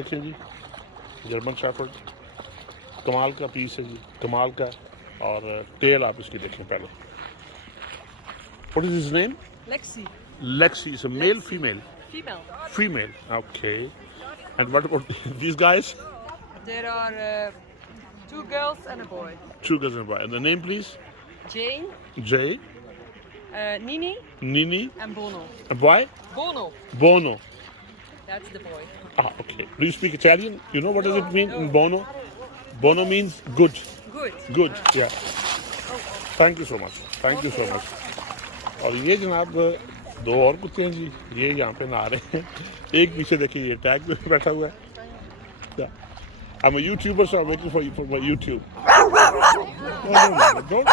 देखें जी, German shepherd कमाल का पीस है जी, कमाल का। और टेल आप इसकी देखें पहले। What is his name? Lexi. Lexi. Is a male, female? Female. Female. Okay. And what about these guys? There are 2 girls and a boy. 2 girls and a boy. And the name, please? Jane, Jay, Nini, Nini, and Bono. and boy? Bono. Bono. That's the boy. Ah, okay. Do you speak Italian? You know what does it mean in Bono? Bono means good. Good. Good. Yeah. Thank you so much. Thank you so much. और ये जनाब 2 और कुत्ते हैं जी, ये यहाँ पे नहा रहे हैं। एक पीछे देखिए ये टैग पे बैठा हुआ है। Yeah. I'm a YouTuber, so I'm waiting for you for my YouTube. No, don't.